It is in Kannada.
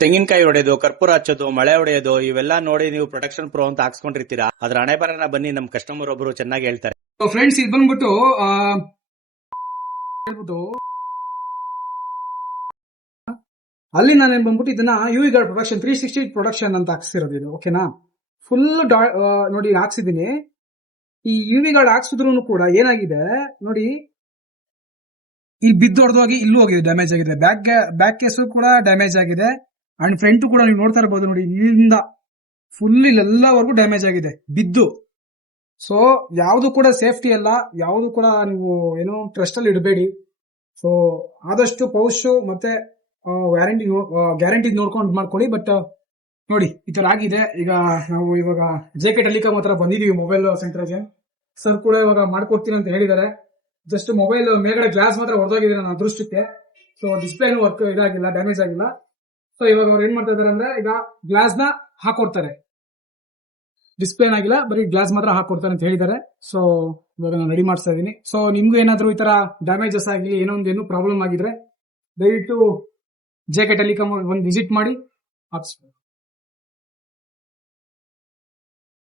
ತೆಂಗಿನಕಾಯಿ ಹೊಡೆಯೋದು, ಕರ್ಪೂರ ಹಚ್ಚೋದು, ಮಳೆ ಹೊಡೆಯೋದು ಇವೆಲ್ಲ ನೋಡಿ ನೀವು ಪ್ರೊಟೆಕ್ಷನ್ ಪ್ರೋ ಅಂತ ಹಾಕ್ಸ್ಕೊಂಡಿರ್ತೀರಾ. ಅದ್ರ ಹಣೆ ಬರನ ಬನ್ನಿ ನಮ್ ಕಸ್ಟಮರ್ ಒಬ್ರು ಚೆನ್ನಾಗಿ ಹೇಳ್ತಾರೆ. ಫ್ರೆಂಡ್ಸ್ ಇದು ಬಂದ್ಬಿಟ್ಟು ಹೇಳ್ಬಿಟ್ಟು ಅಲ್ಲಿ ನಾನೇನ್ ಬಂದ್ಬಿಟ್ಟು ಇದನ್ನ ಯುವಿ ಗಾರ್ಡ್ ಪ್ರೊಡಕ್ಷನ್ 360 ಪ್ರೊಡಕ್ಷನ್ ಅಂತ ಹಾಕ್ಸಿರೋದು ಇದು. ಓಕೆನಾ, ಫುಲ್ ನೋಡಿ ಹಾಕ್ಸಿದೀನಿ. ಈ ಯುವಿ ಗಾರ್ಡ್ ಹಾಕ್ಸಿದ್ರು ಕೂಡ ಏನಾಗಿದೆ ನೋಡಿ, ಇಲ್ಲಿ ಬಿದ್ದು ಹೊಡೆದೋಗಿ ಇಲ್ಲೂ ಹೋಗಿದೆ, ಡ್ಯಾಮೇಜ್ ಆಗಿದೆ. ಬ್ಯಾಕ್ ಕೇಸು ಕೂಡ ಡ್ಯಾಮೇಜ್ ಆಗಿದೆ. ಅಂಡ್ ಫ್ರಂಟ್ ಕೂಡ ನೀವು ನೋಡ್ತಾ ಇರಬಹುದು ನೋಡಿ, ಇಲ್ಲಿಂದ ಫುಲ್ ಇಲ್ಲೆಲ್ಲವರೆಗೂ ಡ್ಯಾಮೇಜ್ ಆಗಿದೆ ಬಿದ್ದು. ಸೊ ಯಾವುದು ಕೂಡ ಸೇಫ್ಟಿ ಅಲ್ಲ, ಯಾವುದು ಕೂಡ ನೀವು ಏನೋ ಟ್ರಸ್ಟ್ ಅಲ್ಲಿ ಇಡಬೇಡಿ. ಸೊ ಆದಷ್ಟು ಪೌಶ್ ಮತ್ತೆ ಗ್ಯಾರಂಟಿ ನೋಡ್ಕೊಂಡು ಮಾಡ್ಕೊಳ್ಳಿ. ಬಟ್ ನೋಡಿ ಈ ತರ ಆಗಿದೆ. ಈಗ ನಾವು ಇವಾಗ JK ಟೆಲಿಕಾಂ ಹತ್ರ ಬಂದಿದೀವಿ ಮೊಬೈಲ್ ಸೆಂಟರ್ಗೆ. ಸರ್ ಕೂಡ ಇವಾಗ ಮಾಡ್ಕೊಡ್ತೀನಿ ಅಂತ ಹೇಳಿದ್ದಾರೆ. ಜಸ್ಟ್ ಮೊಬೈಲ್ ಮೇಲ್ಗಡೆ ಗ್ಲಾಸ್ ಮಾತ್ರ ಹೊರದೋಗಿದೆ ನನ್ನ ಅದೃಷ್ಟಕ್ಕೆ. ಸೊ ಡಿಸ್ಪ್ಲೇ ವರ್ಕ್ ಇದಾಗಿಲ್ಲ, ಡ್ಯಾಮೇಜ್ ಆಗಿಲ್ಲ. ಸೊ ಇವಾಗ ಅವ್ರು ಏನ್ ಮಾಡ್ತಾ ಇದಾರೆ ಅಂದ್ರೆ, ಈಗ ಗ್ಲಾಸ್ ನ ಹಾಕೊಡ್ತಾರೆ, ಡಿಸ್ಪ್ಲೇ ಆಗಿಲ್ಲ, ಬರೀ ಗ್ಲಾಸ್ ಮಾತ್ರ ಹಾಕೊಡ್ತಾರೆ ಅಂತ ಹೇಳಿದ್ದಾರೆ. ಸೊ ಇವಾಗ ನಾನು ರೆಡಿ ಮಾಡಿಸ್ತಾ ಇದೀನಿ. ಸೊ ನಿಮ್ಗೂ ಏನಾದ್ರು ಈ ತರ ಡ್ಯಾಮೇಜಸ್ ಆಗಲಿ, ಏನೋ ಒಂದು ಪ್ರಾಬ್ಲಮ್ ಆಗಿದ್ರೆ ದಯವಿಟ್ಟು JK ಟೆಲಿಕಾಂ ಒಂದು ವಿಸಿಟ್ ಮಾಡಿ ಹಾಕ್ಸ್ಬೋದು.